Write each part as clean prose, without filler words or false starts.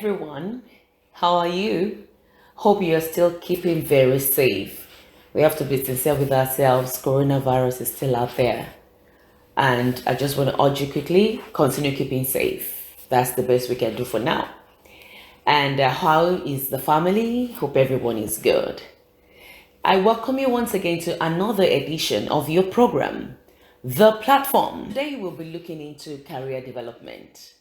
everyone. How are you? Hope you're still keeping very safe. We have to be sincere with ourselves. Coronavirus is still out there. And I just want to urge you quickly continue keeping safe. That's the best we can do for now. And how is the family? Hope everyone is good. I welcome you once again to another edition of your program, The Platform. Today we'll be looking into career development.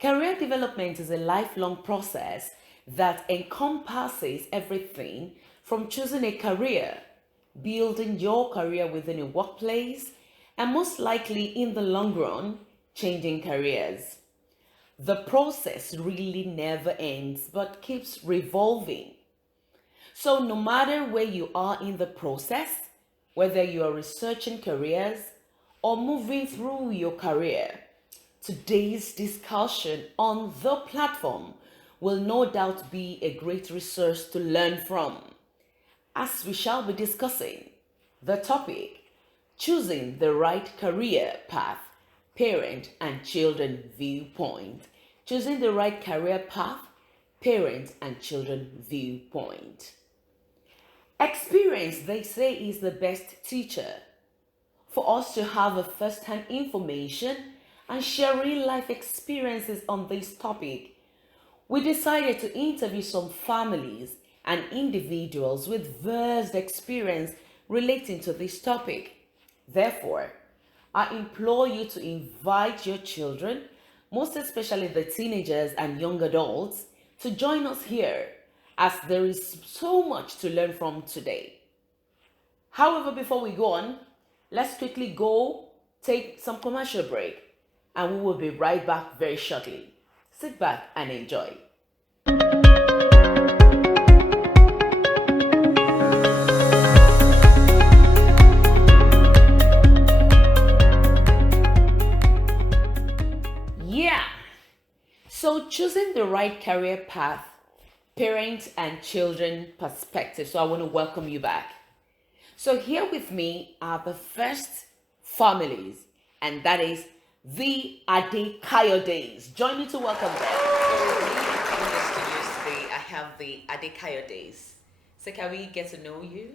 Career development is a lifelong process that encompasses everything from choosing a career, building your career within a workplace, and most likely in the long run, changing careers. The process really never ends but keeps revolving. So no matter where you are in the process, whether you are researching careers or moving through your career, today's discussion on the platform will no doubt be a great resource to learn from, as we shall be discussing the topic, choosing the right career path, parent and children viewpoint. Choosing the right career path, parent and children viewpoint. Experience, they say, is the best teacher. For us to have a first-hand information and share real-life experiences on this topic, we decided to interview some families and individuals with vast experience relating to this topic. Therefore, I implore you to invite your children, most especially the teenagers and young adults, to join us here, as there is so much to learn from today. However, before we go on, let's quickly go take some commercial break, and we will be right back very shortly. Sit back and enjoy. Yeah. So choosing the right career path, parent and children perspective. So I want to welcome you back. So here with me are the first families, and that is the Adekayodes. Join me to welcome them. So with me in the studios today, I have the Adekayodes. So can we get to know you?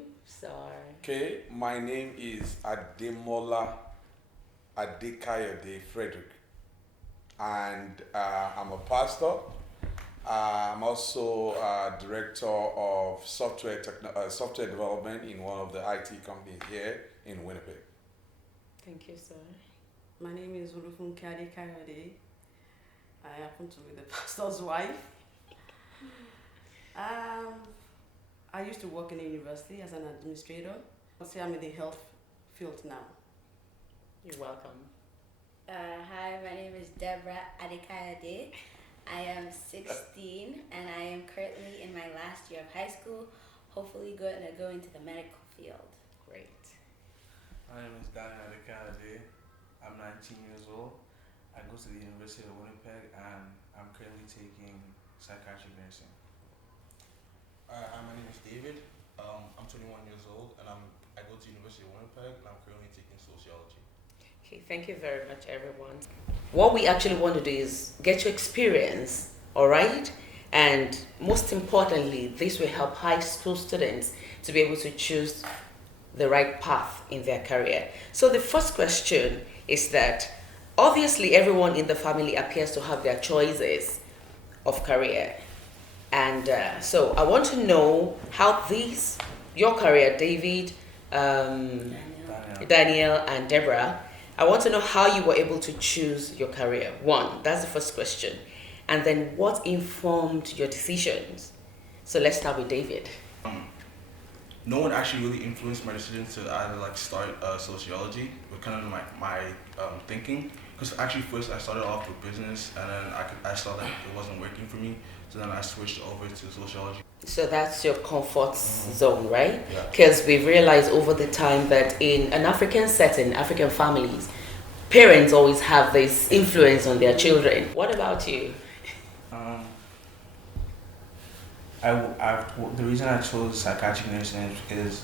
Okay, my name is Ademola Adekayode Frederick, and I'm a pastor. I'm also director of software development in one of the IT companies here in Winnipeg. Thank you, sir. My name is Olubunmi Adekayodes. I happen to be the pastor's wife. I used to work in a university as an administrator. I'll say I'm in the health field now. You're welcome. Hi, my name is Deborah Adekayodes. I am 16 and I am currently in my last year of high school, hopefully going to go into the medical field. Great. My name is Adekayodes. I'm 19 years old. I go to the University of Winnipeg and I'm currently taking psychiatric nursing. Hi, my name is David. I'm 21 years old and I go to the University of Winnipeg and I'm currently taking sociology. Okay, thank you very much, everyone. What we actually want to do is get your experience, all right? And most importantly, this will help high school students to be able to choose the right path in their career. So the first question is that obviously everyone in the family appears to have their choices of career. And so I want to know how your career, David, Daniel, and Deborah, I want to know how you were able to choose your career. One, that's the first question. And then what informed your decisions? So let's start with David. No one actually really influenced my decision to either start sociology, but kind of my thinking. Because actually first I started off with business and then I saw that it wasn't working for me. So then I switched over to sociology. So that's your comfort zone, right? Yeah. Because we've realized over the time that in an African setting, African families, parents always have this influence on their children. What about you? The reason I chose psychiatric nursing is because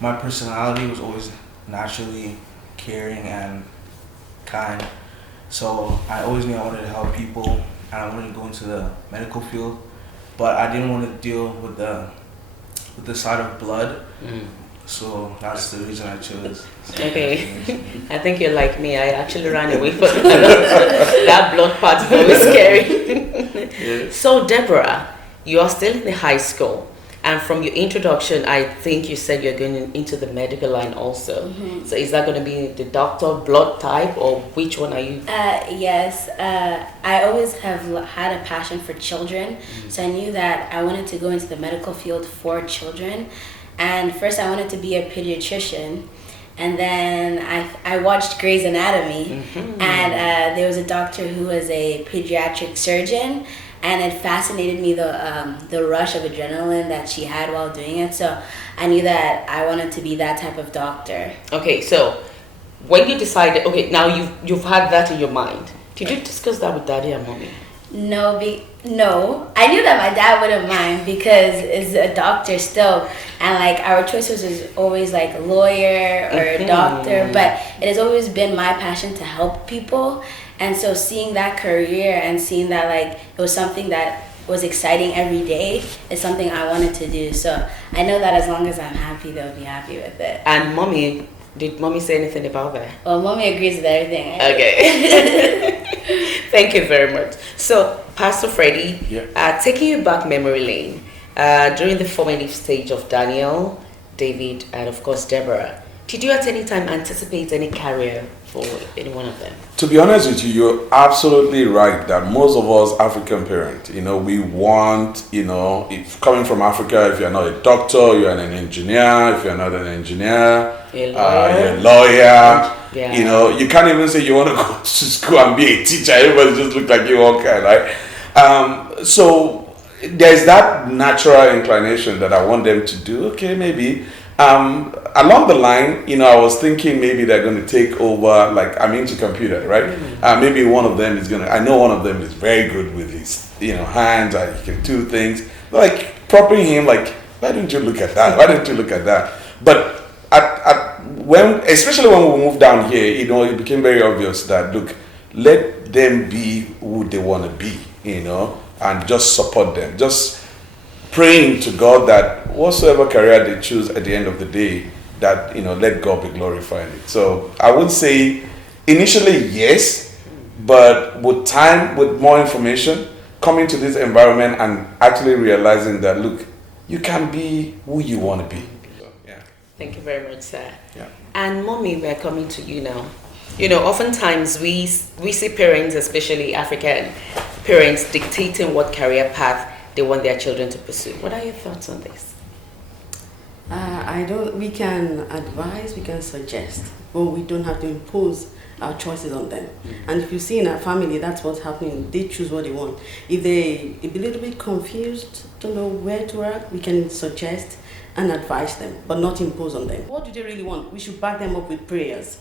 my personality was always naturally caring and kind. So I always knew I wanted to help people and I wanted to go into the medical field, but I didn't want to deal with the side of blood. So that's the reason I chose. Okay, I think you're like me. I actually ran away from that blood part is always scary. Yes. So Deborah, you are still in the high school, and from your introduction, I think you said you're going into the medical line also. So is that going to be the doctor blood type, or which one are you? Yes, I always have had a passion for children, so I knew that I wanted to go into the medical field for children. And first I wanted to be a pediatrician, and then I watched Grey's Anatomy, and there was a doctor who was a pediatric surgeon, and it fascinated me the rush of adrenaline that she had while doing it. So I knew that I wanted to be that type of doctor. Okay, so when you decided, okay, now you've had that in your mind. Did you discuss that with daddy and mommy? No, no. I knew that my dad wouldn't mind because it's a doctor still, and like our choices is always like lawyer or doctor, but it has always been my passion to help people, and so seeing that career and seeing that like it was something that was exciting every day is something I wanted to do. So I know that as long as I'm happy, they'll be happy with it. And mommy, did mommy say anything about that? Well, mommy agrees with everything. Okay. Thank you very much. So, Pastor Freddie, taking you back memory lane, during the formative stage of Daniel, David, and of course Deborah, did you at any time anticipate any career for any one of them? To be honest with you, you're absolutely right that most of us African parents, we want, if coming from Africa, if you're not a doctor, you're an engineer. If you're not an engineer, you're a lawyer. Yeah. You can't even say you want to go to school and be a teacher. Everybody just look like you all can, right? So there's that natural inclination that I want them to do. Okay, maybe. Along the line, I was thinking maybe they're going to take over, like I'm into computer, right? Maybe one of them is I know one of them is very good with his, hands, and he can do things. Like, propping him, like, why don't you look at that? Why don't you look at that? But especially when we moved down here, it became very obvious that, look, let them be who they want to be, and just support them. Just praying to God that whatsoever career they choose at the end of the day, that, let God be glorified in it. So I would say initially, yes, but with time, with more information, coming to this environment and actually realizing that, look, you can be who you want to be. So, yeah. Thank you very much, sir. Yeah. And mommy, we're coming to you now. Oftentimes we see parents, especially African parents, dictating what career path they want their children to pursue. What are your thoughts on this? We can advise, we can suggest, but we don't have to impose our choices on them. And if you see in our family, that's what's happening. They choose what they want. If they a little bit confused, don't know where to work, we can suggest and advise them, but not impose on them. What do they really want? We should back them up with prayers.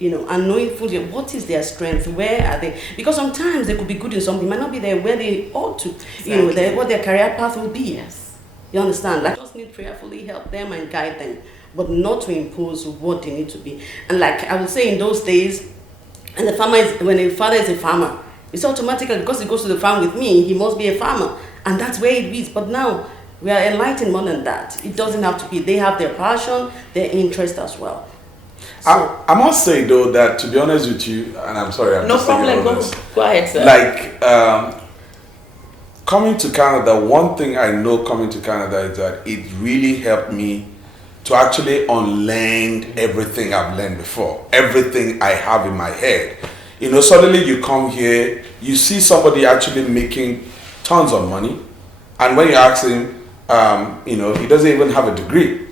And knowing fully what is their strength, where are they? Because sometimes they could be good in something, might not be there where they ought to. Exactly. What their career path will be. Yes. You understand? Like, just need prayerfully help them and guide them, but not to impose what they need to be. And like I would say in those days, and when a father is a farmer, it's automatically, because he goes to the farm with me, he must be a farmer, and that's where it is. But now we are enlightened more than that. It doesn't have to be. They have their passion, their interest as well. So, I must say though that, to be honest with you, and I'm sorry, I'm no just thinking problem. of this. Go ahead, sir. Like coming to Canada, one thing I know coming to Canada is that it really helped me to actually unlearn everything I've learned before, everything I have in my head. Suddenly you come here, you see somebody actually making tons of money, and when you ask him, he doesn't even have a degree.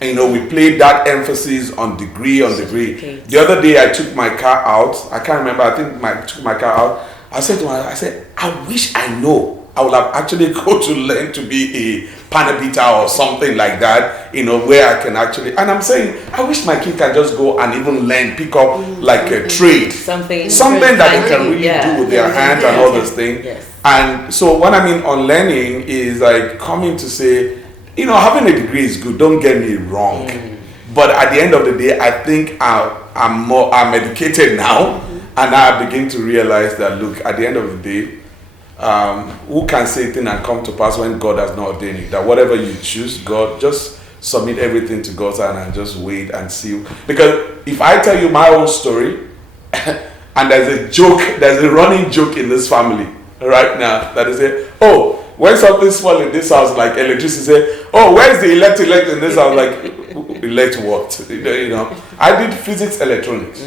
We played that emphasis on degree. The other day I took my car out. I can't remember. I think I took my car out. I said to her, I wish I know. I would have actually go to learn to be a panabita or something like that, where I can actually, and I'm saying, I wish my kid can just go and even pick up like a trade. Something that they can really do with their hands and all those things. Yes. And so what I mean on learning is like coming to say, having a degree is good, don't get me wrong. But at the end of the day, I think I'm educated now, and I begin to realize that, look, at the end of the day, who can say a thing and come to pass when God has not ordained it? That whatever you choose, God, just submit everything to God's hand and just wait and see. Because if I tell you my own story, and there's a running joke in this family right now that is oh, when something small in this house like electricity, say, oh, where's the elect in this house? Like, elect what? You know, I did physics electronics.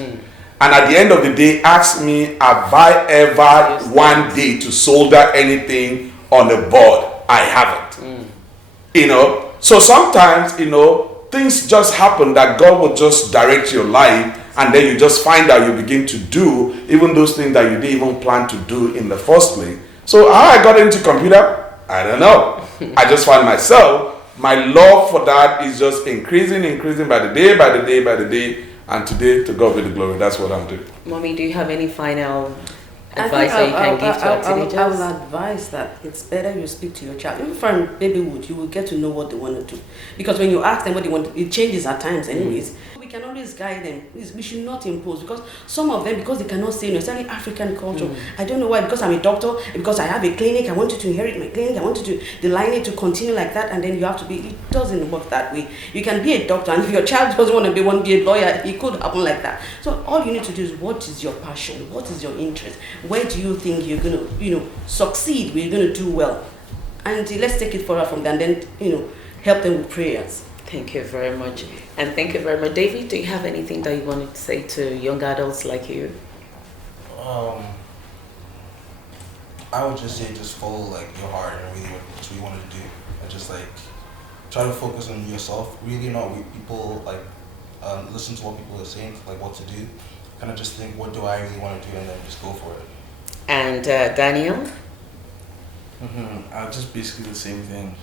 And at the end of the day, ask me, have I ever one day to solder anything on a board? I haven't. You know, so sometimes, you know, things just happen that God will just direct your life, and then you just find out you begin to do even those things that you didn't even plan to do in the first place. So how I got into computer, I don't know. I just find myself, my love for that is just increasing by the day. And today, to God be the glory. That's what I'm doing. Mommy, do you have any final advice that you can give to our teenagers? I will advise that it's better you speak to your child. Even from babyhood, you will get to know what they want to do. Because when you ask them what they want, it changes at times anyways. We can always guide them. We should not impose, because some of them, because they cannot say no, especially African culture. I don't know why, because I'm a doctor, because I have a clinic, I want you to inherit my clinic, I want you to, the line it to continue like that, and then you have to be, it doesn't work that way. You can be a doctor, and if your child doesn't want to be a lawyer, it could happen like that. So all you need to do is, what is your passion? What is your interest? Where do you think you're going to, succeed, where you're going to do well? And let's take it further from there, and then, help them with prayers. Thank you very much. And thank you very much. David, do you have anything that you wanted to say to young adults like you? I would just say just follow like your heart and really what you want to do, and just like try to focus on yourself. Really not with people, like listen to what people are saying, like what to do. Kind of just think, what do I really want to do, and then just go for it. And Daniel? Just basically the same thing.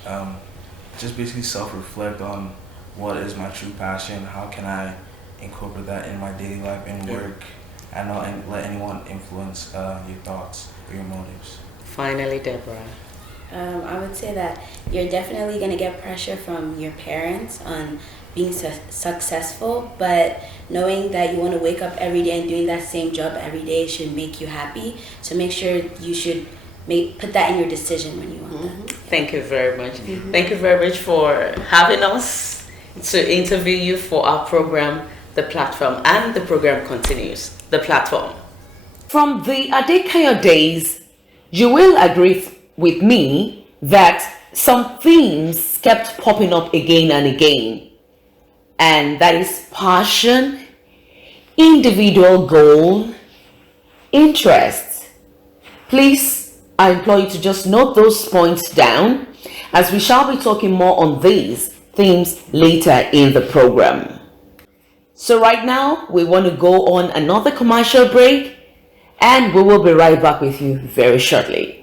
Just basically self-reflect on what is my true passion, how can I incorporate that in my daily life and work, and not let anyone influence your thoughts or your motives. Finally, Deborah. I would say that you're definitely going to get pressure from your parents on being successful, but knowing that you want to wake up every day and doing that same job every day should make you happy. So make sure you should put that in your decision when you want that. Thank you very much. Thank you very much for having us to interview you for our program, The Platform, and the program continues, The Platform. From the Adekayodes, you will agree with me that some themes kept popping up again and again, and that is passion, individual goal, interest. Please, I implore you to just note those points down, as we shall be talking more on these themes later in the program. So right now, we want to go on another commercial break, and we will be right back with you very shortly.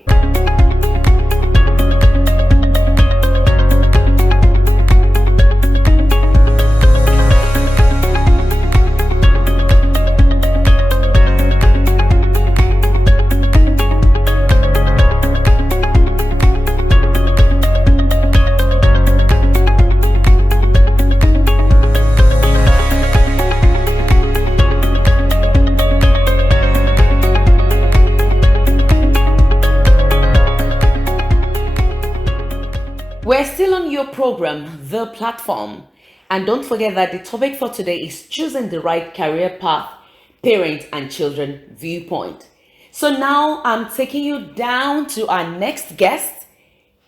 We're still on your program, The Platform. And don't forget that the topic for today is choosing the right career path, parent and children viewpoint. So now I'm taking you down to our next guest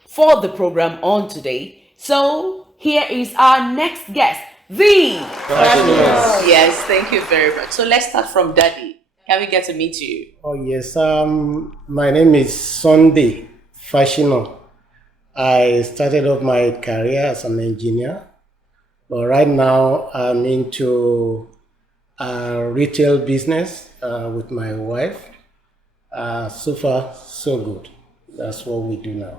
for the program on today. So here is our next guest, the Fasinas. Yes, thank you very much. So let's start from Daddy. Can we get to meet you? Oh yes, my name is Sunday Fashino. I started off my career as an engineer, but right now I'm into retail business with my wife. So far, so good. That's what we do now.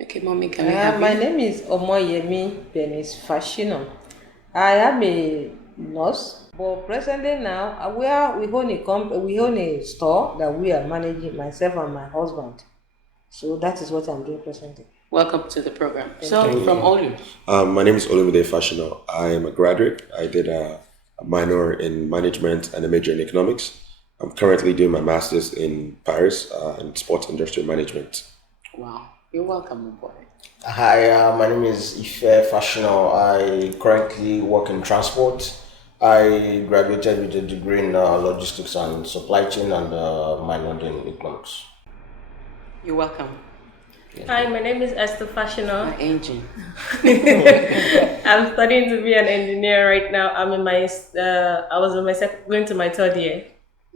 Okay, Mommy, can we have My name is Omoyemi Benis Fashino. I am a nurse, but presently now we own a store that we are managing, myself and my husband. So that is what I'm doing presently. Welcome to the program. So from Olu. My name is Olubunmi I am a graduate. I did a minor in management and a major in economics. I'm currently doing my master's in Paris in sports industry management. Wow, you're welcome aboard. Hi, my name is Ife Fashino. I currently work in transport. I graduated with a degree in logistics and supply chain and minor in economics. You're welcome. Hi, my name is Esther Fashino. My engine. I'm studying to be an engineer right now. I'm in my I was in my going to my third year.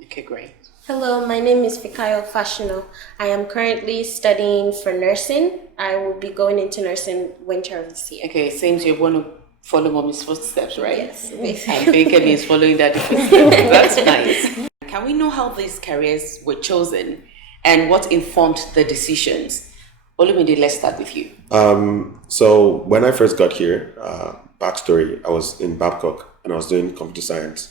Okay, great. Hello, my name is Fikayo Fashino. I am currently studying for nursing. I will be going into nursing winter of this year. Okay, seems you want to follow mommy's footsteps, right? Yes, And basically. Fake is following that footsteps. That's nice. Can we know how these careers were chosen and what informed the decisions? Olumide, let's start with you. So when I first got here, backstory, I was in Babcock and I was doing computer science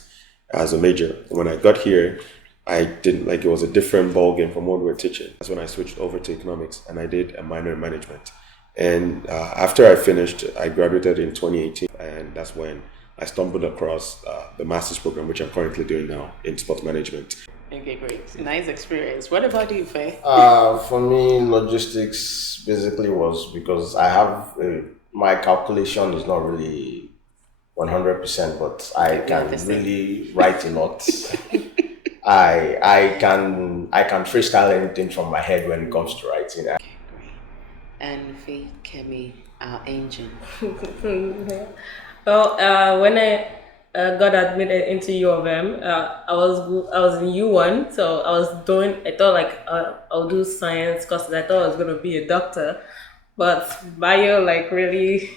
as a major. When I got here, I didn't like it was a different ball game from what we were teaching. That's when I switched over to economics and I did a minor in management. And after I finished, I graduated in 2018, and that's when I stumbled across the master's program, which I'm currently doing now in sports management. Okay, great. Nice experience. What about you, Faye? For me, logistics basically was because I have my calculation is not really 100%, but I can really write a lot. I can freestyle anything from my head when it comes to writing. Okay, great. And Faye, Kemi, our engine. Well, when I got admitted into U of M, I was in U1, so I thought like I'll do science because I thought I was gonna be a doctor, but bio like really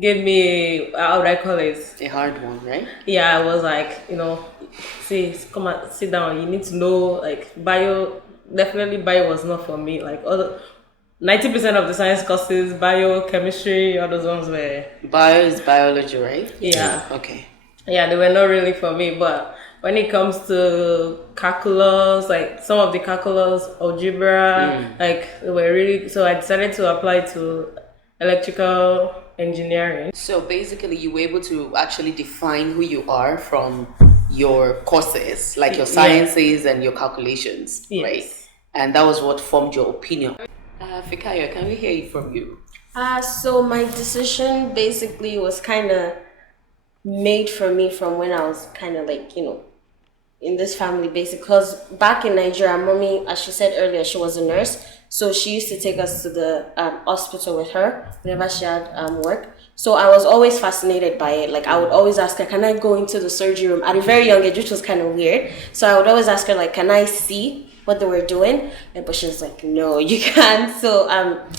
gave me how would I call it? A hard one, right? Yeah, I was like, see, come and sit down. You need to know like bio. Definitely, bio was not for me. Like other 90% of the science courses, biochemistry, all those ones were. Bio is biology, right? Yeah. Okay. Yeah, they were not really for me. But when it comes to calculus, like some of the calculus, algebra, like they were really. So I decided to apply to electrical engineering. So basically, you were able to actually define who you are from your courses, like your sciences and your calculations, right? And that was what formed your opinion. Fikayo, can we hear it from you? So my decision basically was kind of made for me from when I was kind of like, in this family basic, because back in Nigeria, mommy, as she said earlier, she was a nurse. So she used to take us to the hospital with her whenever she had work. So I was always fascinated by it. Like I would always ask her, can I go into the surgery room at a very young age, which was kind of weird. So I would always ask her, like, can I see what they were doing? But she was like, no, you can't. So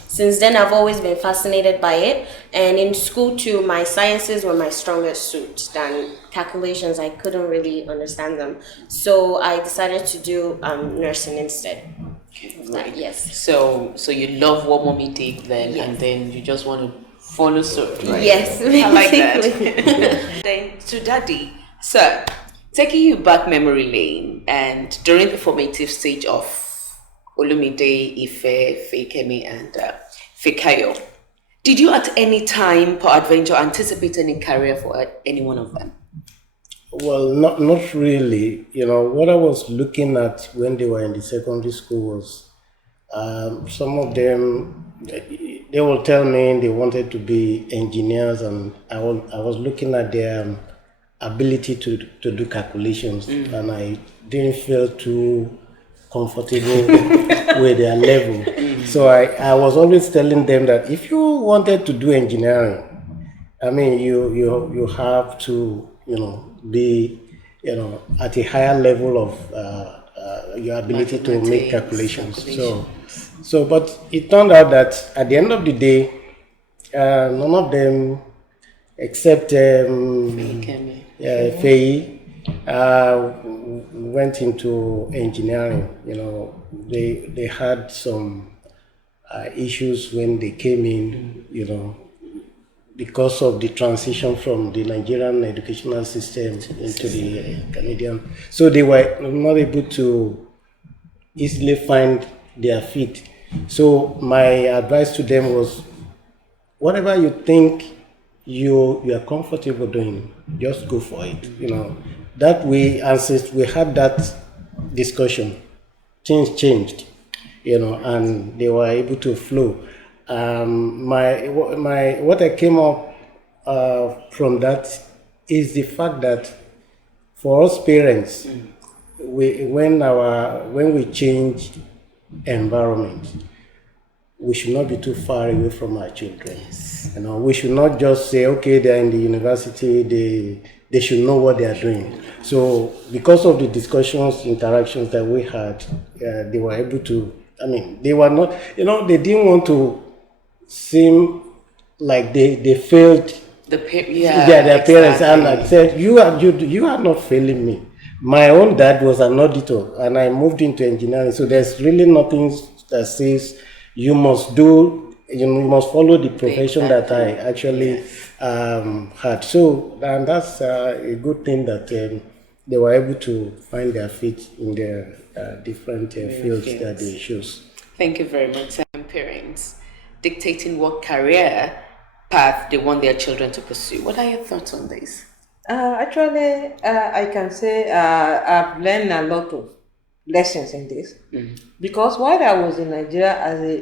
since then, I've always been fascinated by it. And in school too, my sciences were my strongest suit than calculations. I couldn't really understand them. So I decided to do nursing instead. Right. Yes. So you love what mommy did then, and then you just want to follow suit, right? Yes, I like that. Then to Daddy, sir, taking you back memory lane, and during the formative stage of Olumide, Ife, Fekemi, and Fikayo, did you at any time, peradventure, anticipate any career for any one of them? Well, not really. What I was looking at when they were in the secondary school was some of them, they will tell me they wanted to be engineers, and I was looking at their ability to do calculations, and I didn't feel too comfortable with their level. So I was always telling them that if you wanted to do engineering, I mean, you have to, be, at a higher level of your ability to make calculations. So, but it turned out that at the end of the day, none of them, except Faye, went into engineering. They had some issues when they came in, because of the transition from the Nigerian educational system into the Canadian. So they were not able to easily find their feet. So my advice to them was, whatever you think you are comfortable doing, just go for it. that way, and since we had that discussion, things changed, and they were able to flow. What I came up from that is the fact that for us parents, when we change environment, we should not be too far away from our children. Yes. We should not just say, okay, they're in the university, they should know what they are doing. So because of the discussions, interactions that we had, they were able to, they were not, they didn't want to seem like they failed their parents. And I said, you are not failing me. My own dad was an auditor and I moved into engineering. So there's really nothing that says you must follow the profession that I actually had. So, and that's a good thing that they were able to find their feet in their different fields that they choose. Thank you very much. Parents dictating what career path they want their children to pursue. What are your thoughts on this? Actually, I can say I've learned a lot of lessons in this, because while I was in Nigeria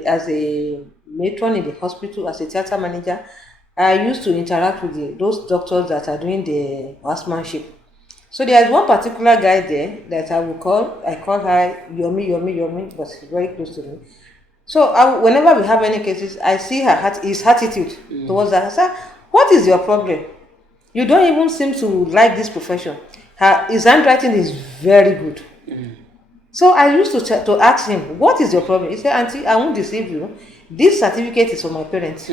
as a matron in the hospital, as a theater manager, I used to interact with those doctors that are doing the housemanship. So there's one particular guy there that I call her Yomi, but she's very close to me. So whenever we have any cases, I see his attitude towards that. I say, what is your problem? You don't even seem to like this profession. His handwriting is very good. So I used to ask him, what is your problem? He said, Auntie, I won't deceive you. This certificate is for my parents.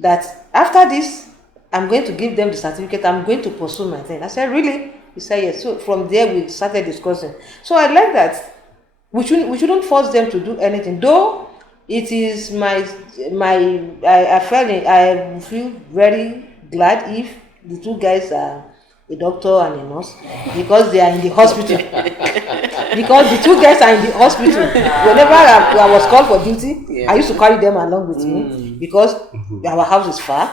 That after this, I'm going to give them the certificate. I'm going to pursue my thing. I said, really? He said, yes. So from there, we started discussing. So I like that. We shouldn't force them to do anything. Though it is I feel very glad if the two guys are a doctor and a nurse, because they are in the hospital. Because the two guys are in the hospital. Whenever I was called for duty, I used to carry them along with me, because our house is far.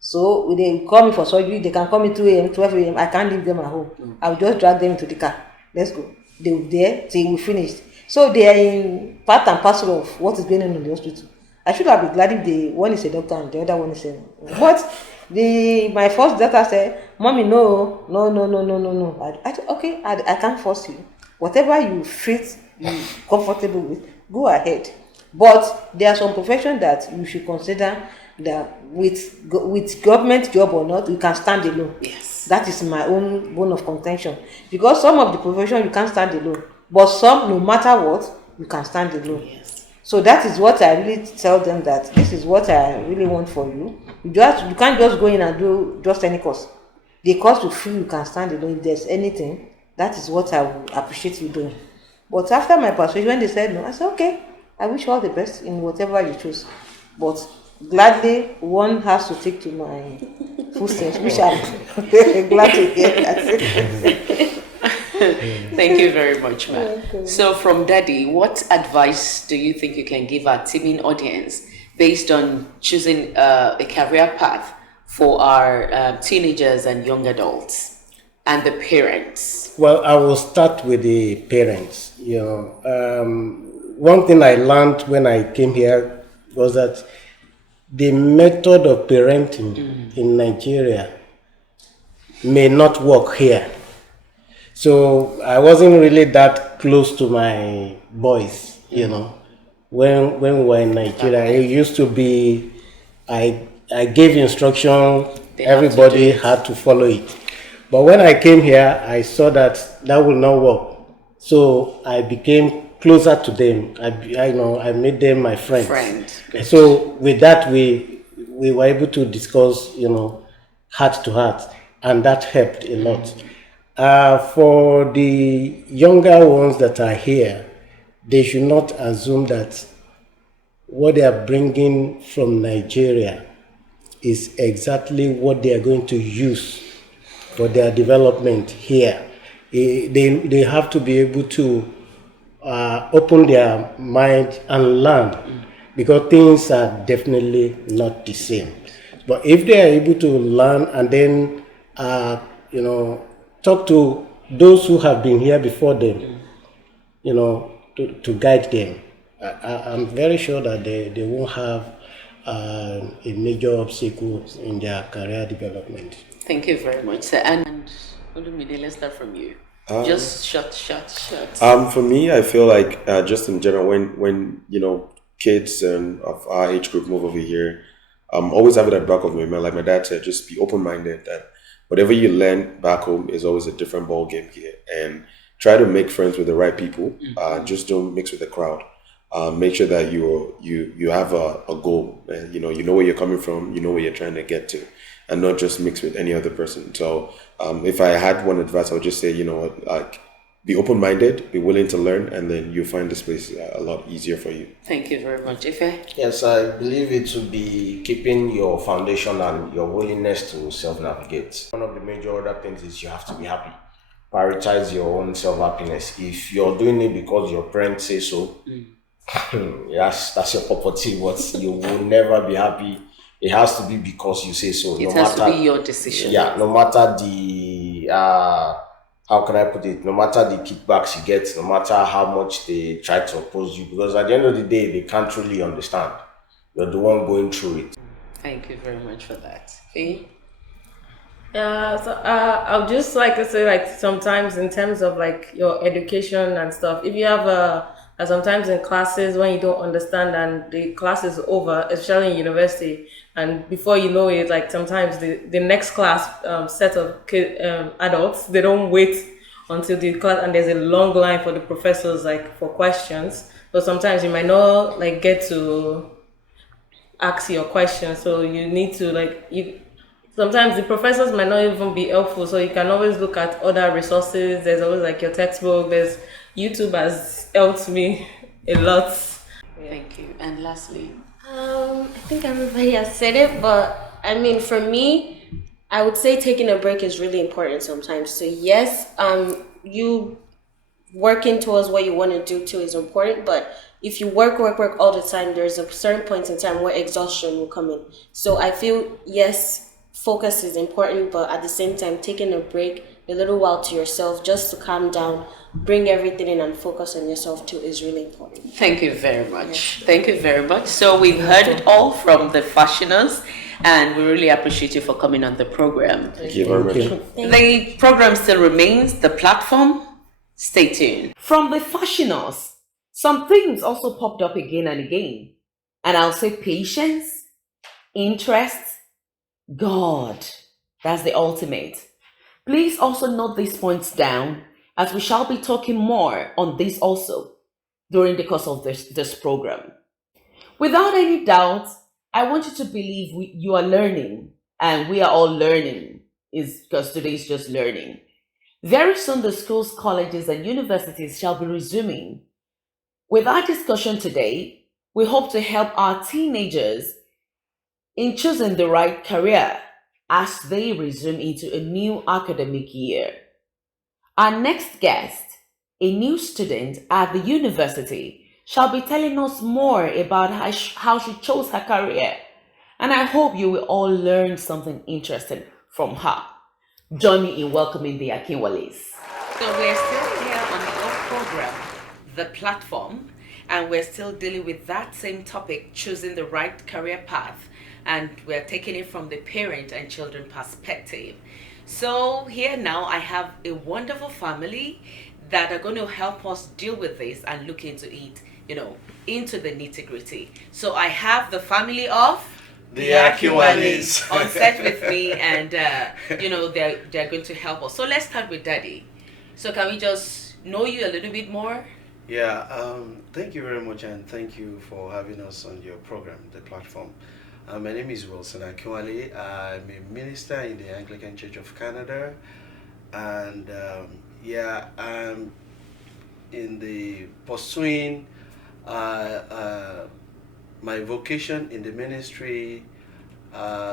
So they call me for surgery, they can call me 2 a.m., 12 a.m. I can't leave them at home. I'll just drag them into the car. Let's go. They were there till we finished. So they are in part and parcel of what is going on in the hospital. I should have been glad if one is a doctor and the other one is a... But my first daughter said, Mommy, no. I can't force you. Whatever you feel you comfortable with, go ahead. But there are some professions that you should consider that with government job or not, you can stand alone. Yes. That is my own bone of contention. Because some of the professions you can't stand alone. But some, no matter what, you can stand alone. Yes. So that is what I really tell them, that this is what I really want for you. You can't just go in and do just any course. The course you feel you can stand alone, if there's anything, that is what I would appreciate you doing. But after my persuasion, when they said no, I said, okay, I wish you all the best in whatever you choose. But gladly, one has to take to my footsteps, which I'm glad to hear that. Thank you very much, ma'am. So from Daddy, what advice do you think you can give our teaming audience based on choosing a career path for our teenagers and young adults and the parents? Well, I will start with the parents. One thing I learned when I came here was that the method of parenting in Nigeria may not work here. So I wasn't really that close to my boys, When we were in Nigeria, it used to be, I gave instruction, everybody had to follow it. But when I came here, I saw that would not work. So I became closer to them. I made them my friends. So with that, we were able to discuss, heart to heart, and that helped a lot. For the younger ones that are here, they should not assume that what they are bringing from Nigeria is exactly what they are going to use for their development here. They have to be able to open their mind and learn, because things are definitely not the same. But if they are able to learn and then talk to those who have been here before them, to guide them. I'm very sure that they won't have a major obstacle in their career development. Thank you very much, sir. And Olumide, let's start from you. Just short. For me, I feel like just in general, when kids and of our age group move over here, always have it at the back of my mind, like my dad said, just be open-minded. That whatever you learn back home is always a different ball game here, and try to make friends with the right people. Just don't mix with the crowd. Make sure that you have a goal, and you know where you're coming from, you know where you're trying to get to, and not just mix with any other person. So if I had one advice, I would just say, like, be open-minded, be willing to learn, and then you'll find this place a lot easier for you. Thank you very much. Ife? Yes, I believe it to be keeping your foundation and your willingness to self-navigate. One of the major other things is you have to be happy. Prioritize your own self-happiness. If you're doing it because your parents say so, yes, that's your property, but you will never be happy. It has to be because you say so. It has to be your decision. Yeah, no matter the how can I put it? No matter the kickbacks you get, no matter how much they try to oppose you, because at the end of the day, they can't truly understand. You're the one going through it. Thank you very much for that. Faye? Yeah, so I'll just like to say, like, sometimes in terms of like your education and stuff, if you have sometimes in classes when you don't understand and the class is over, especially in university, and before you know it, like sometimes the next class set of adults, they don't wait until the class, and there's a long line for the professors, like, for questions. So sometimes you might not like get to ask your question, so you need to sometimes the professors might not even be helpful, so you can always look at other resources. There's always like your textbook. There's YouTube has helped me a lot. Thank you. And lastly, I think everybody has said it, but I mean, for me, I would say taking a break is really important sometimes. So yes, you working towards what you want to do too is important, but if you work all the time, there's a certain point in time where exhaustion will come in. So I feel, yes, focus is important, but at the same time, taking a break, a little while to yourself, just to calm down, bring everything in and focus on yourself too is really important. Thank you very much. Thank you very much. So we've heard it all from the Fasinas, and we really appreciate you for coming on the program. Thank you very much. The program still remains, the platform. Stay tuned. From the Fasinas, some things also popped up again and again. And I'll say patience, interest, God. That's the ultimate. Please also note these points down, as we shall be talking more on this also during the course of this program. Without any doubt, I want you to believe you are learning, and we are all learning, because today is just learning. Very soon the schools, colleges, and universities shall be resuming. With our discussion today, we hope to help our teenagers in choosing the right career as they resume into a new academic year. Our next guest, a new student at the university, shall be telling us more about how she chose her career, and I hope you will all learn something interesting from her. Join me in welcoming the Akinwales. So we're still here on our program, The Platform, and we're still dealing with that same topic, choosing the right career path, and we're taking it from the parent and children perspective. So here now I have a wonderful family that are going to help us deal with this and look into it, into the nitty-gritty. So I have the family of the Akinwales on set with me, and they're going to help us. So let's start with Daddy. So can we just know you a little bit more? Yeah, thank you very much, and thank you for having us on your program, The Platform. My name is Wilson Akinwales. I'm a minister in the Anglican Church of Canada, and I'm in the pursuing my vocation in the ministry,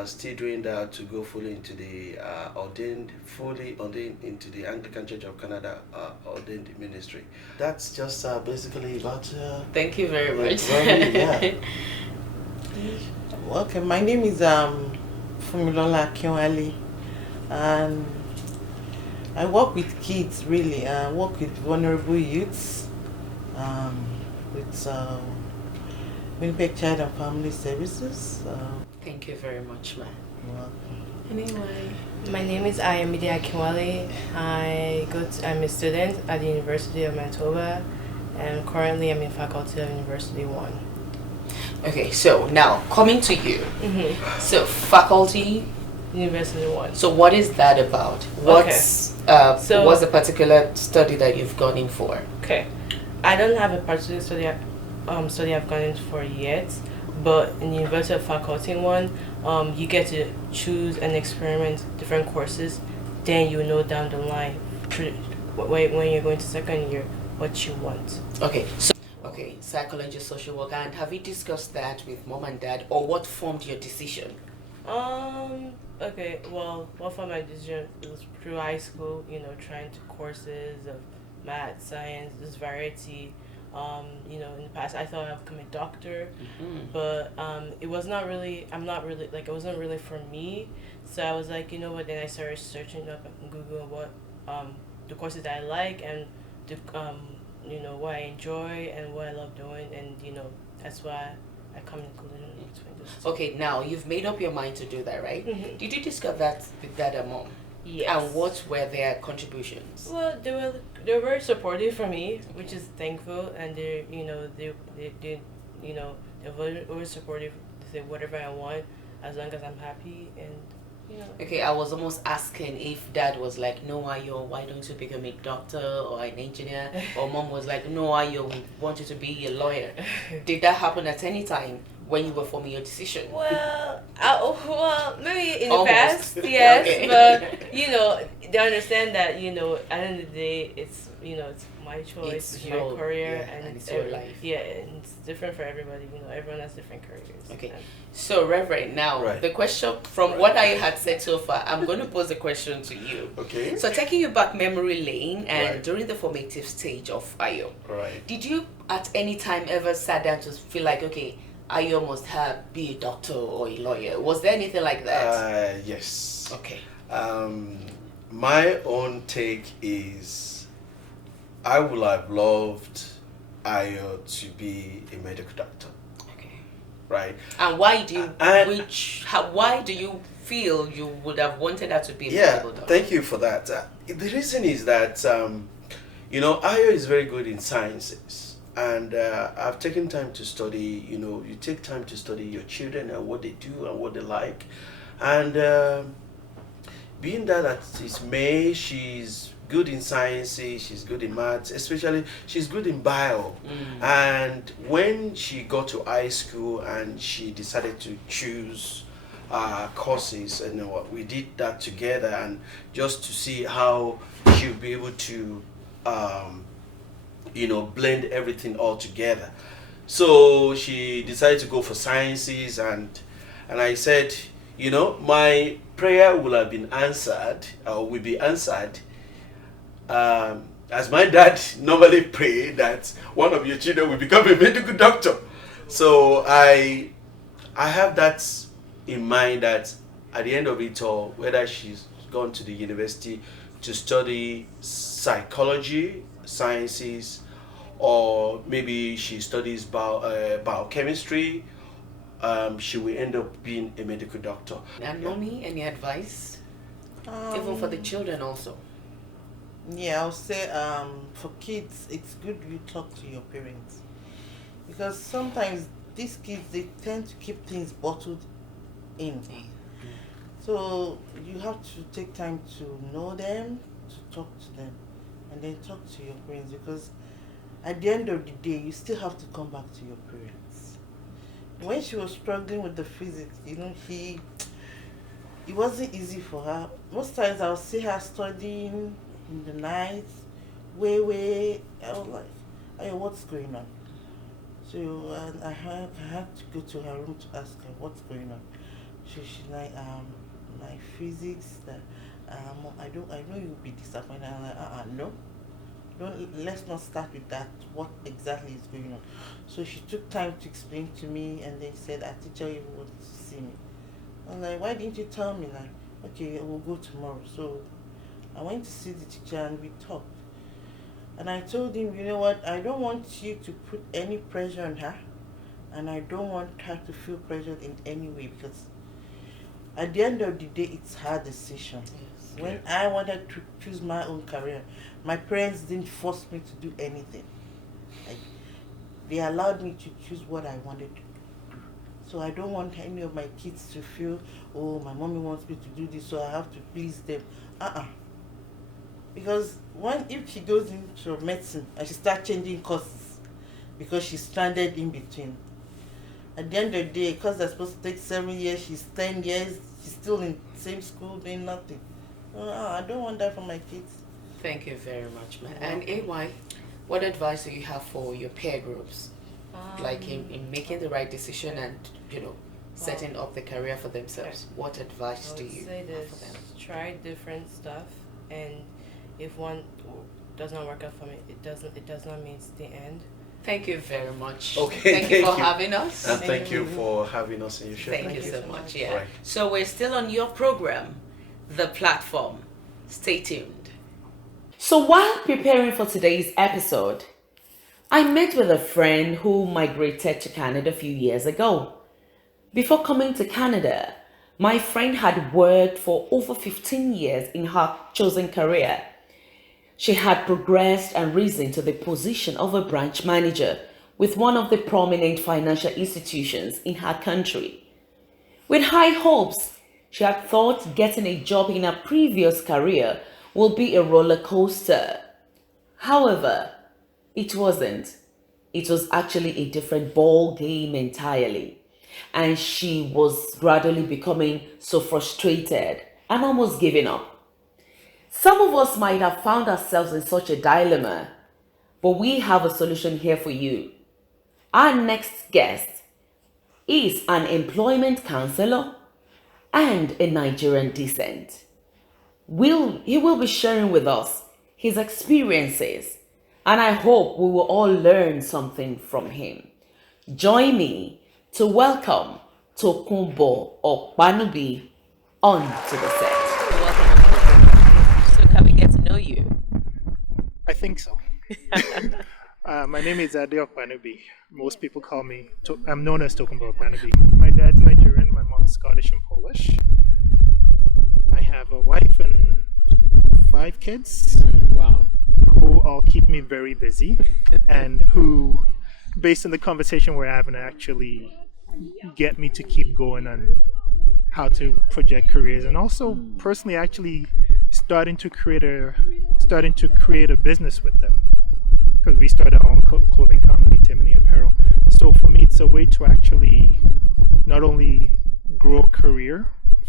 still doing that to go fully into the fully ordained into the Anglican Church of Canada ordained ministry. That's just basically about. Thank you very much. Yeah. Okay, my name is Fumilola Akinwales, and I work with kids really. I work with vulnerable youths, with Winnipeg Child and Family Services. Thank you very much, ma'am. You're welcome. Anyway, my name is Akinwales. I'm a student at the University of Manitoba, and currently I'm in faculty of University 1. Okay, so now coming to you. So faculty University 1. So what is that about? What's what's the particular study that you've gone in for? Okay, I don't have a particular study I've gone in for yet, but in the University of Faculty 1, you get to choose and experiment different courses. Then you know down the line, when you're going to second year, what you want. Okay, so psychology, social work, and have you discussed that with mom and dad, or what formed your decision? Okay, well, one for my decision was through high school, trying to courses of math, science, this variety. In the past I thought I'd become a doctor, but it was not really, it wasn't really for me. So I was like, you know what, then I started searching up on Google what the courses that I like and the what I enjoy and what I love doing, and that's why I come in collision between those two. Okay, now you've made up your mind to do that, right? Did you discuss that with dad and mom? Yes. And what were their contributions? Well, they were very supportive for me, which is thankful, and they're very supportive to say whatever I want as long as I'm happy, and Okay, I was almost asking if dad was like, no, Ayo, why don't you become a doctor or an engineer? Or mom was like, no, Ayo, we want you to be a lawyer. Did that happen at any time when you were forming your decision? Well, maybe in the Almost. past, yes, Okay. but they understand that at the end of the day, it's it's my choice, it's my career, and it's your life. Yeah, and it's different for everybody. Everyone has different careers. Okay, And so Reverend, now the question from what I had said so far, I'm going to pose a question to you. Okay. So taking you back memory lane and during the formative stage of Ayo, did you at any time ever sat down to feel like, okay, Ayo must be a doctor or a lawyer? Was there anything like that? Yes. Okay. My own take is I would have loved Ayo to be a medical doctor. Okay. Right. And why do you why do you feel you would have wanted her to be a medical doctor? Thank you for that. The reason is that Ayo is very good in sciences. And I've taken time to study, you take time to study your children and what they do and what they like. And being that at May, she's good in sciences, she's good in maths, especially she's good in bio. And when she got to high school and she decided to choose courses, and we did that together, and just to see how she would be able to blend everything all together. So she decided to go for sciences, and I said, my prayer will have been answered, or will be answered, as my dad normally prayed that one of your children will become a medical doctor. So I have that in mind, that at the end of it all, whether she's gone to the university to study psychology, sciences, or maybe she studies biochemistry, she will end up being a medical doctor. And mommy, any advice? Even for the children also. Yeah, I'll say for kids, it's good you talk to your parents, because sometimes these kids, they tend to keep things bottled in. So you have to take time to know them, to talk to them, and then talk to your parents, because at the end of the day, you still have to come back to your parents. When she was struggling with the physics, it wasn't easy for her. Most times I'll see her studying in the night, way. I was like, hey, what's going on? So I had to go to her room to ask her what's going on. She's like, my physics, that I know you'll be disappointed. I'm like, no. Let's not start with that. What exactly is going on? So she took time to explain to me, and then said, our teacher even wanted to see me. I'm like, why didn't you tell me? Like, okay, we'll go tomorrow. So I went to see the teacher and we talked. And I told him, you know what, I don't want you to put any pressure on her, and I don't want her to feel pressured in any way, because at the end of the day, it's her decision. Yes. When I wanted to choose my own career, my parents didn't force me to do anything. Like, they allowed me to choose what I wanted to do. So I don't want any of my kids to feel, oh, my mommy wants me to do this, so I have to please them. Because if she goes into medicine and she starts changing courses because she's stranded in between, at the end of the day, because they're supposed to take 7 years, she's 10 years, she's still in the same school doing nothing. I don't want that for my kids. Thank you very much, ma'am. And AY, what advice do you have for your peer groups? Like in making the right decision and, setting up the career for themselves. What advice do you have for them? Try different stuff, and if one does not work out for me, it does not mean it's the end. Thank you very much. Okay, thank you for having us. And thank you for having us in your show. Thank you so much. Yeah. Right. So we're still on your program, The Platform. Stay tuned. So while preparing for today's episode, I met with a friend who migrated to Canada a few years ago. Before coming to Canada, my friend had worked for over 15 years in her chosen career. She had progressed and risen to the position of a branch manager with one of the prominent financial institutions in her country. With high hopes, she had thought getting a job in her previous career will be a roller coaster. However, it wasn't. It was actually a different ball game entirely. And she was gradually becoming so frustrated and almost giving up. Some of us might have found ourselves in such a dilemma, but we have a solution here for you. Our next guest is an employment counselor and a Nigerian descent. He will be sharing with us his experiences, and I hope we will all learn something from him. Join me to welcome Tokunbo Opanubi onto the set. So can we get to know you? I think so. My name is Adekayodes. Most people call me, I'm known as Tokunbo Opanubi. My dad's Nigerian, my mom's Scottish and Polish. I have a wife and 5 kids. Wow. Who all keep me very busy and who, based on the conversation we're having, actually get me to keep going on how to project careers, and also personally actually starting to create a business with them, because we started our own clothing company, Timony Apparel. So for me, it's a way to actually not only grow a career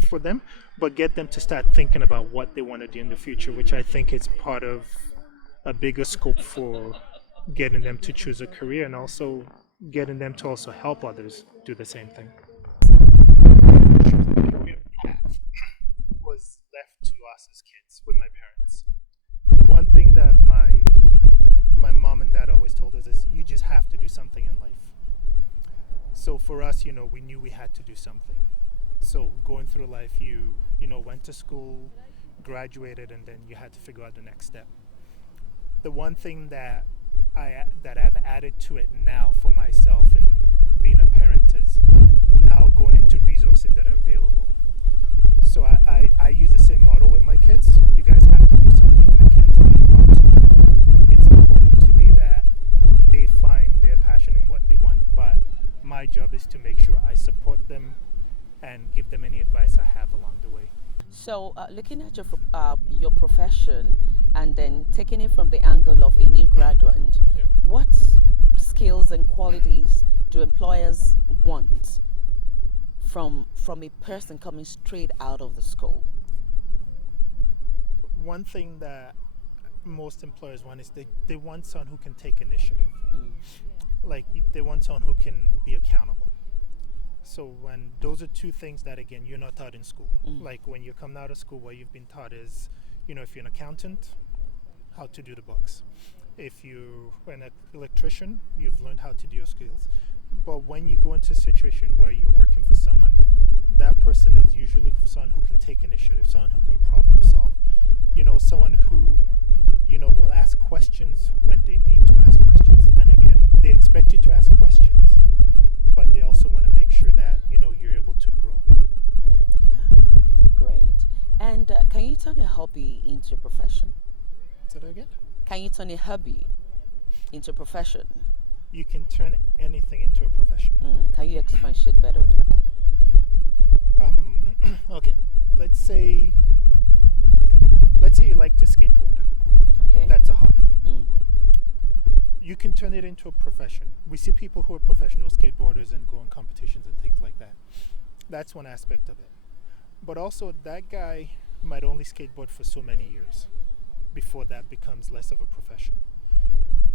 for them, but get them to start thinking about what they want to do in the future, which I think is part of a bigger scope for getting them to choose a career, and also getting them to also help others do the same thing. The career path was left to us as kids with my parents. The one thing that my mom and dad always told us is you just have to do something in life. So for us, we knew we had to do something. So going through life, you went to school, graduated, and then you had to figure out the next step. The one thing that I've added to it now for myself and being a parent is now going into resources that are available. So I use the same model with my kids. You guys have to do something. I can't tell you what to do. It's important to me that they find their passion in what they want, but my job is to make sure I support them and give them any advice I have along the way. So looking at your profession and then taking it from the angle of a new graduate, what skills and qualities do employers want from a person coming straight out of the school? One thing that most employers want is they want someone who can take initiative. Like they want someone who can be accountable. So when those are 2 things that, again, you're not taught in school. Like when you come out of school, what you've been taught is, if you're an accountant, how to do the books. If you're an electrician, you've learned how to do your skills. But when you go into a situation where you're working for someone, that person is usually looking for someone who can take initiative, someone who can problem solve, someone who, will ask questions when they need to ask questions. And again, they expect you to ask questions, but they also want to make sure that, you're able to grow. Yeah, great. And can you turn a hobby into a profession? Say that again? Can you turn a hobby into a profession? You can turn anything into a profession. Can you expatiate better on that? Okay, let's say you like to skateboard. Okay. That's a hobby. You can turn it into a profession. We see people who are professional skateboarders and go on competitions and things like that. That's one aspect of it. But also, that guy might only skateboard for so many years before that becomes less of a profession.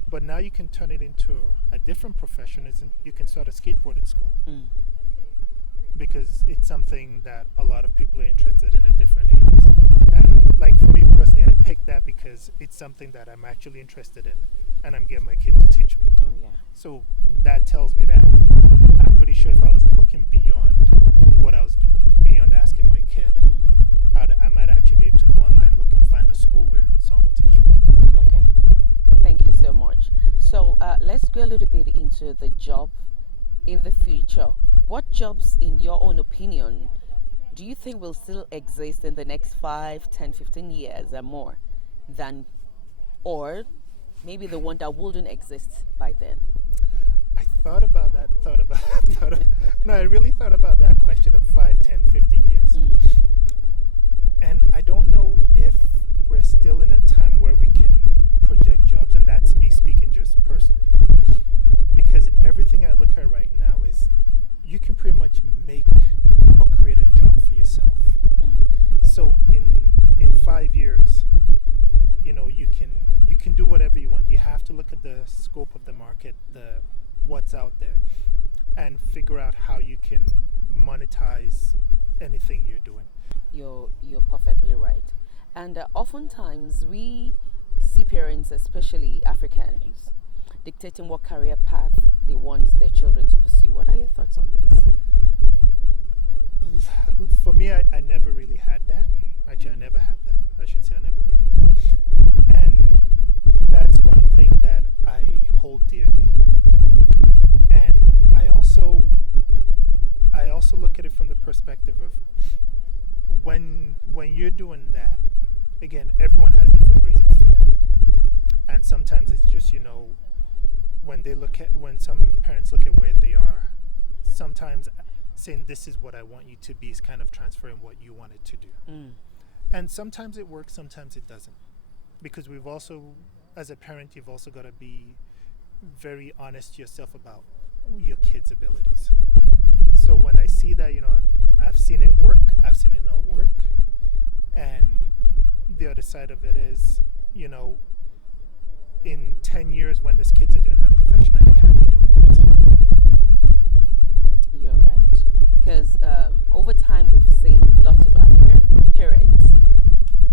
But now you can turn it into a different profession. You can start a skateboarding school. Because it's something that a lot of people are interested in at different ages. And like for me personally, I picked that because it's something that I'm actually interested in, and I'm getting my kid to teach me. Oh yeah. So that tells me that I'm pretty sure if I was looking beyond what I was doing, beyond asking my kid, I might actually be able to go online, look and find a school where someone would teach me. Okay. Thank you so much. So let's go a little bit into the job in the future. What jobs, in your own opinion, do you think will still exist in the next 5, 10, 15 years and more than, or maybe the one that wouldn't exist by then? I thought about that, no, I really thought about that question of 5, 10, 15 years. And I don't know if we're still in a time where we can project jobs, and that's me speaking just personally. Because everything I look at right now is you can pretty much make or create a job for yourself. So in 5 years, you can do whatever you want. You have to look at the scope of the market, what's out there, and figure out how you can monetize anything you're doing. You're perfectly right. And oftentimes we see parents, especially Africans, dictating what career path they want their children to pursue. What are your thoughts on this? For me, I never really had that. Actually, I never had that. I shouldn't say I never really. And that's one thing that I hold dearly. And I also look at it from the perspective of when you're doing that, again, everyone has different reasons for that. And sometimes it's just, when some parents look at where they are, sometimes saying this is what I want you to be is kind of transferring what you wanted to do. And sometimes it works, sometimes it doesn't. Because we've also, as a parent, you've also got to be very honest to yourself about your kids' abilities. So when I see that, I've seen it work, I've seen it not work. And the other side of it is, in 10 years when these kids are doing that profession, are they happy doing it? You're right. Because over time we've seen lots of African parents,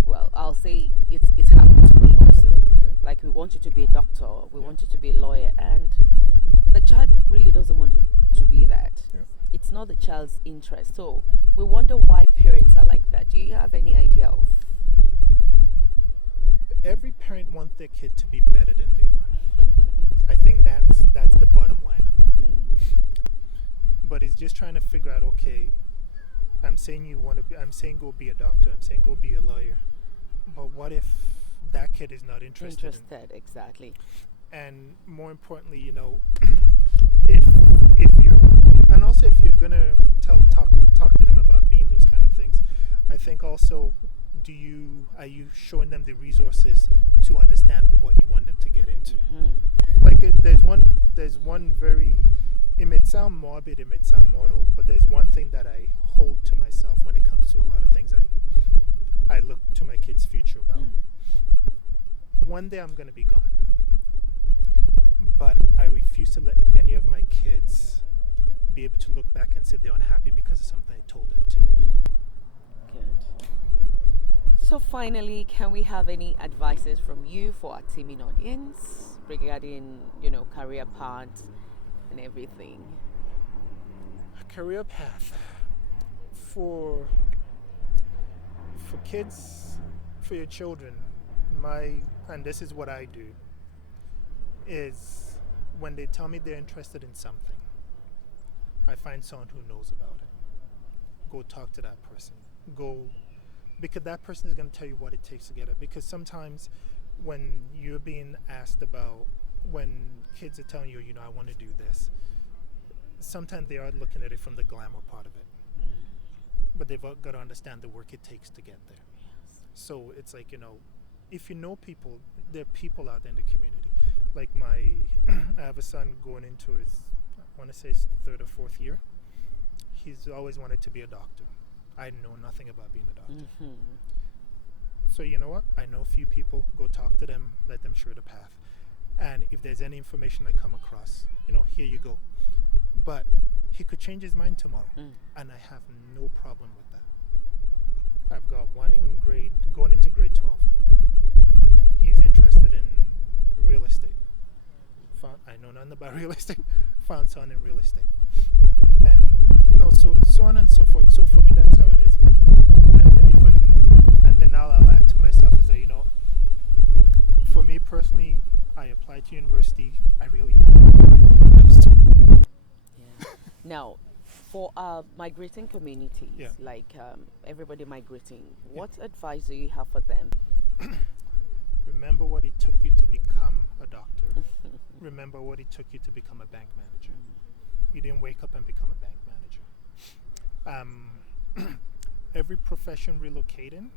well, I'll say it's happened to me also. Okay. Like, we want you to be a doctor, we want you to be a lawyer, and the child really doesn't want to be that. Yeah. It's not the child's interest. So we wonder why parents are like that. Do you have any idea of? Every parent wants their kid to be better than they were. I think that's the bottom line of it. But it's just trying to figure out, okay, I'm saying go be a doctor, I'm saying go be a lawyer. But what if that kid is not interested? Exactly. And more importantly, if you're gonna talk to them about being those kind of things, I think also, are you showing them the resources to understand what you want them to get into? Like there's one very, it may sound morbid, it may sound mortal, but there's one thing that I hold to myself when it comes to a lot of things I look to my kids' future about. One day I'm gonna be gone, but I refuse to let any of my kids be able to look back and say they're unhappy because of something I told them to do. Good. So finally, can we have any advices from you for our teaming audience regarding, career paths and everything? A career path for for your children, and this is what I do, is when they tell me they're interested in something, I find someone who knows about it. Go talk to that person. Because that person is going to tell you what it takes to get it. Because sometimes when you're being asked about, when kids are telling you, I want to do this, sometimes they are looking at it from the glamour part of it. But they've got to understand the work it takes to get there. So it's like, if you know people, there are people out there in the community. Like I have a son going into his, I want to say his 3rd or 4th year. He's always wanted to be a doctor. I know nothing about being a doctor. So you know what? I know a few people. Go talk to them. Let them show the path. And if there's any information I come across, here you go. But he could change his mind tomorrow. And I have no problem with that. I've got one going into grade 12. He's interested in real estate. I know nothing about real estate. Found someone in real estate. And, so on and so forth. So for me, that's how it is. And then now I'll add to myself is that, for me personally, I applied to university. I really haven't. Now, for migrating communities, like everybody migrating, what advice do you have for them? Remember what it took you to become a doctor. Remember what it took you to become a bank manager. You didn't wake up and become a bank manager. Every profession relocating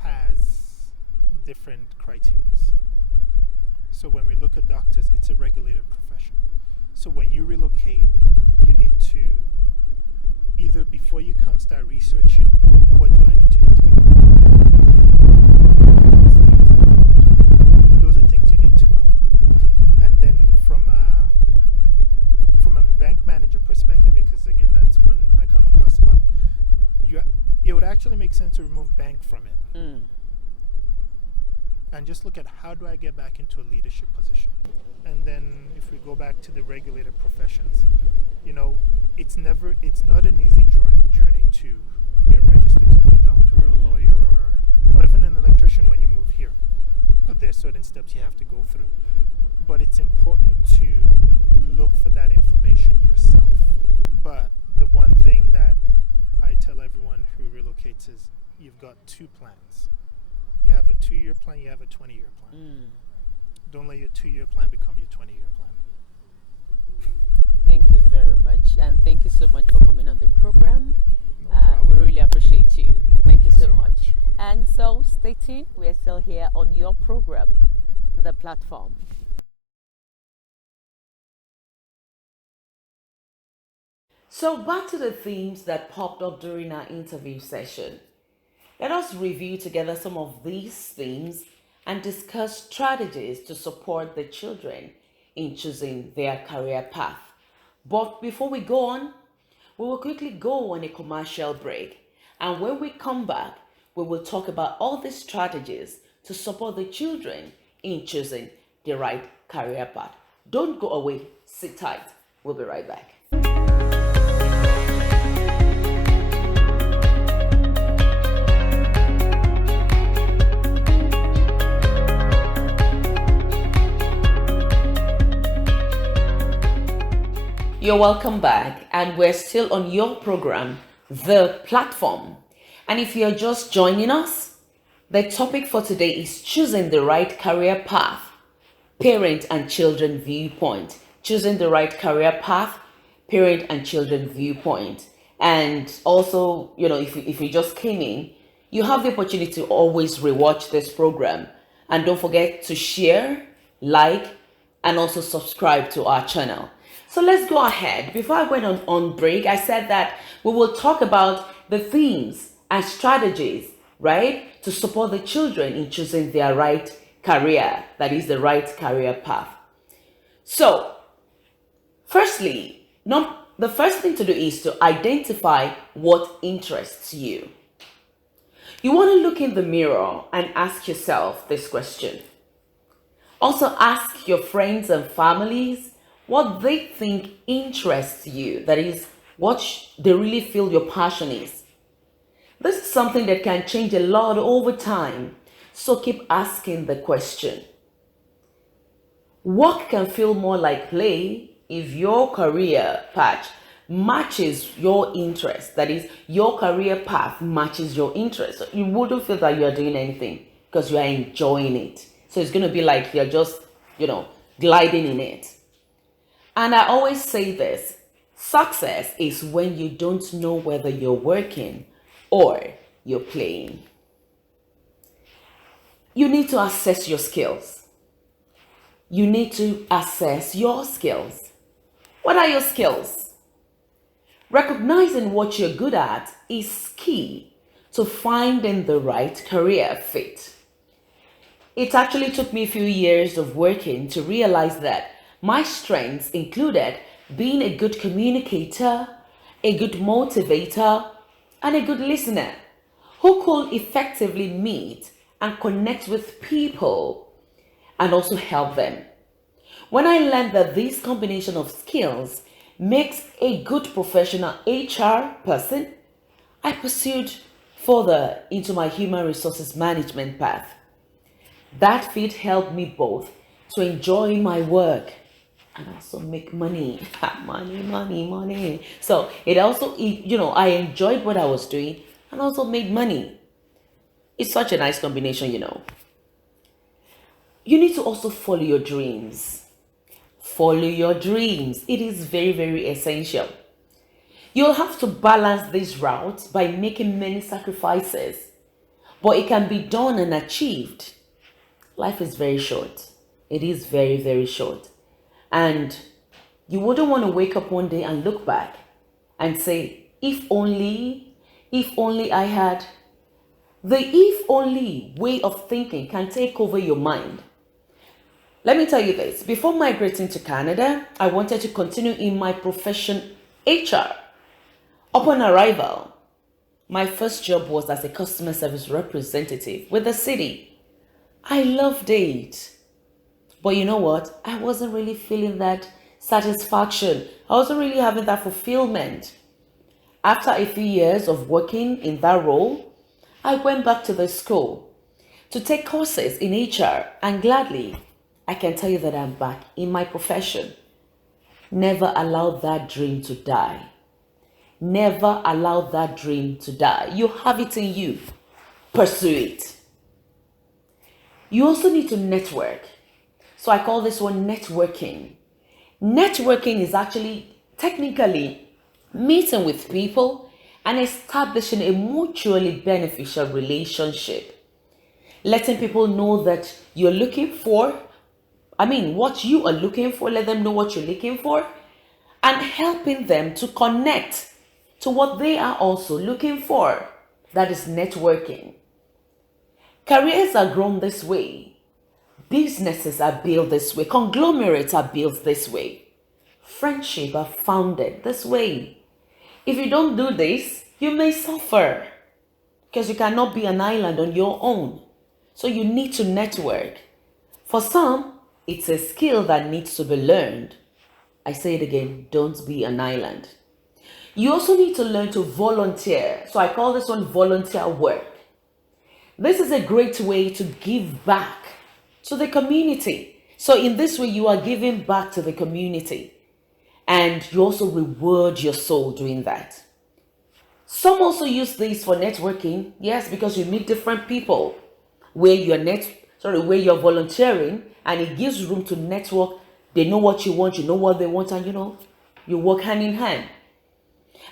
has different criteria. So when we look at doctors, it's a regulated profession. So when you relocate, you need to either, before you come, start researching, what do I need to do to become a doctor? Those are things you need to know. And then from a bank manager perspective, because again, that's when I come across a lot, it would actually make sense to remove bank from it. And just look at, how do I get back into a leadership position? And then if we go back to the regulated professions, it's not an easy journey to get registered to be a doctor or a lawyer or even an electrician when you move here. But there's certain steps you have to go through. But it's important to look for that information yourself. But the one thing that I tell everyone who relocates is, you've got 2 plans. You have a 2-year plan, you have a 20-year plan. Don't let your 2-year plan become your 20-year plan. Thank you very much. And thank you so much for coming on the program. We really appreciate you. Thank you so much. And so stay tuned. We are still here on your program, The Platform. So back to the themes that popped up during our interview session. Let us review together some of these themes and discuss strategies to support the children in choosing their career path. But before we go on, we will quickly go on a commercial break. And when we come back, we will talk about all the strategies to support the children in choosing the right career path. Don't go away, sit tight. We'll be right back. You're welcome back, and we're still on your program, The Platform. And if you're just joining us, the topic for today is choosing the right career path, parent and children viewpoint. Choosing the right career path, parent and children viewpoint. And also, if you just came in, you have the opportunity to always rewatch this program. And don't forget to share, like, and also subscribe to our channel. So let's go ahead. Before I went on break, I said that we will talk about the themes and strategies, right, to support the children in choosing their right career, that is the right career path. So, firstly, the first thing to do is to identify what interests you. You want to look in the mirror and ask yourself this question. Also ask your friends and families what they think interests you, that is, what they really feel your passion is. This is something that can change a lot over time. So keep asking the question. Work can feel more like play if your career patch matches your interest. That is, your career path matches your interest. So you wouldn't feel that you're doing anything because you are enjoying it. So it's going to be like you're just, gliding in it. And I always say this, success is when you don't know whether you're working or you're playing. You need to assess your skills. You need to assess your skills. What are your skills? Recognizing what you're good at is key to finding the right career fit. It actually took me a few years of working to realize that my strengths included being a good communicator, a good motivator, and a good listener who could effectively meet and connect with people and also help them. When I learned that this combination of skills makes a good professional HR person, I pursued further into my human resources management path. That fit helped me both to enjoy my work and also make money. money. So it also, I enjoyed what I was doing and also made money. It's such a nice combination. You need to also follow your dreams. Follow your dreams. It is very, very essential. You'll have to balance this route by making many sacrifices, but it can be done and achieved. Life is very short. It is very, very short. And you wouldn't want to wake up one day and look back and say, if only I had. The if only way of thinking can take over your mind. Let me tell you this. Before migrating to Canada, I wanted to continue in my profession, HR. Upon arrival, my first job was as a customer service representative with the city. I loved it. But you know what? I wasn't really feeling that satisfaction. I wasn't really having that fulfillment. After a few years of working in that role, I went back to the school to take courses in HR, and gladly, I can tell you that I'm back in my profession. Never allow that dream to die. Never allow that dream to die. You have it in you. Pursue it. You also need to network. So I call this one networking. Networking is actually technically meeting with people and establishing a mutually beneficial relationship. Letting people know that you're looking for, what you are looking for, let them know what you're looking for, and helping them to connect to what they are also looking for. That is networking. Careers are grown this way. Businesses are built this way. Conglomerates are built this way. Friendship are founded this way. If you don't do this, you may suffer because you cannot be an island on your own. So you need to network. For some, it's a skill that needs to be learned. I say it again, don't be an island. You also need to learn to volunteer. So I call this one volunteer work. This is a great way to give back to the community. So in this way, you are giving back to the community. And you also reward your soul doing that. Some also use this for networking. Yes, because you meet different people where you're volunteering, and it gives room to network. They know what you want, you know what they want, and you work hand in hand.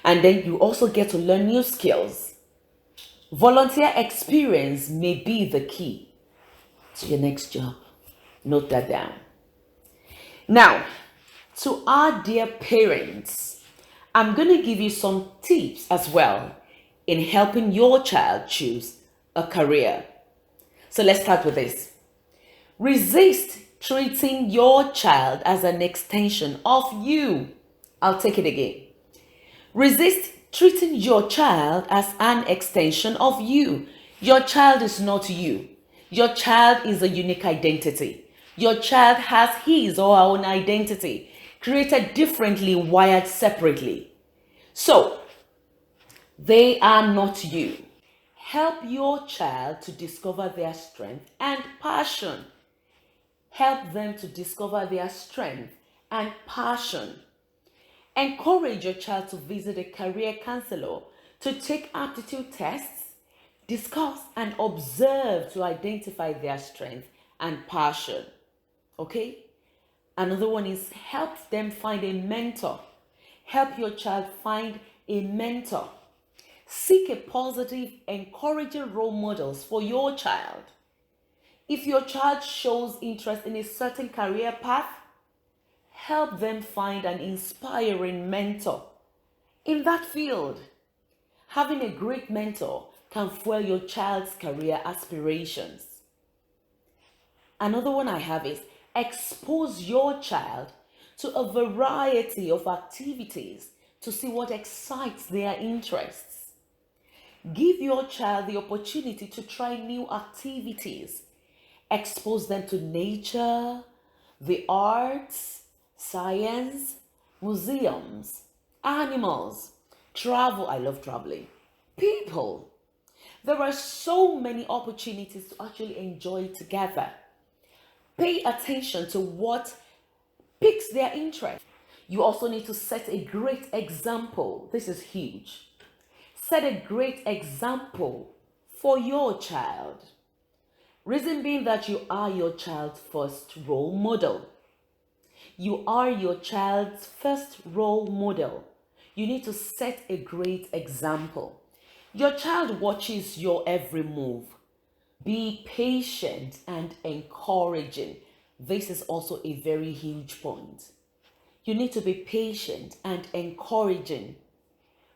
And then you also get to learn new skills. Volunteer experience may be the key to your next job. Note that down. Now, to our dear parents, I'm going to give you some tips as well in helping your child choose a career. So let's start with this. Resist treating your child as an extension of you. I'll take it again. Resist treating your child as an extension of you. Your child is not you. Your child is a unique identity. Your child has his or her own identity, created differently, wired separately. So, they are not you. Help your child to discover their strength and passion. Help them to discover their strength and passion. Encourage your child to visit a career counselor to take aptitude tests, discuss and observe to identify their strength and passion. Okay? Another one is help them find a mentor. Help your child find a mentor. Seek a positive, encouraging role models for your child. If your child shows interest in a certain career path, help them find an inspiring mentor in that field. Having a great mentor can fuel your child's career aspirations. Another one I have is expose your child to a variety of activities to see what excites their interests. Give your child the opportunity to try new activities. Expose them to nature, the arts, science, museums, animals, travel. I love traveling. People. There are so many opportunities to actually enjoy together. Pay attention to what piques their interest. You also need to set a great example. This is huge. Set a great example for your child. Reason being that you are your child's first role model. You are your child's first role model. You need to set a great example. Your child watches your every move. Be patient and encouraging. This is also a very huge point. You need to be patient and encouraging.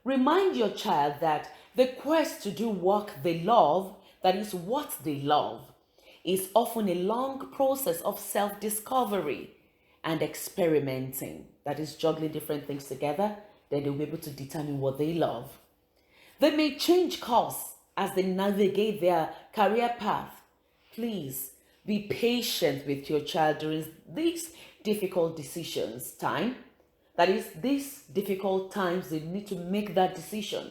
Remind your child that the quest to do work they love, that is what they love, is often a long process of self-discovery and experimenting. That is juggling different things together, then they'll be able to determine what they love. They may change course as they navigate their career path. Please be patient with your child during these difficult decisions time. That is, these difficult times, they need to make that decision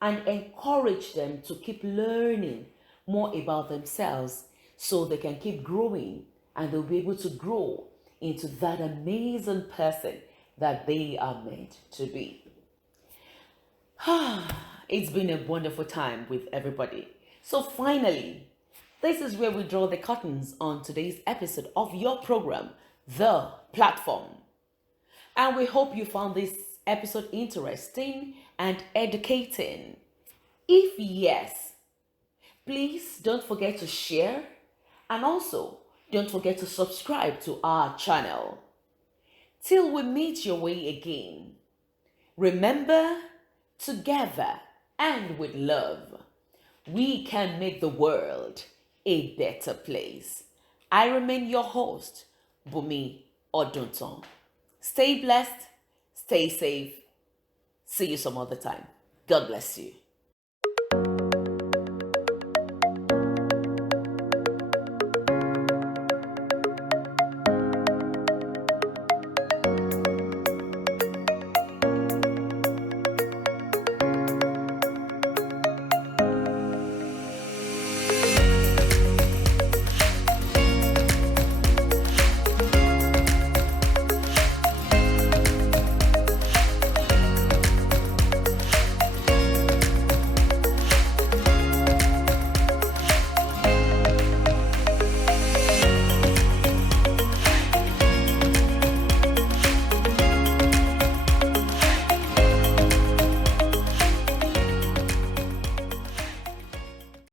and encourage them to keep learning more about themselves so they can keep growing and they'll be able to grow into that amazing person that they are meant to be. It's been a wonderful time with everybody. So finally, this is where we draw the curtains on today's episode of your program, The Platform. And we hope you found this episode interesting and educating. If yes, please don't forget to share and also don't forget to subscribe to our channel. Till we meet your way again, remember, together and with love, we can make the world a better place. I remain your host, Bumi Oduntan. Stay blessed, stay safe. See you some other time. God bless you.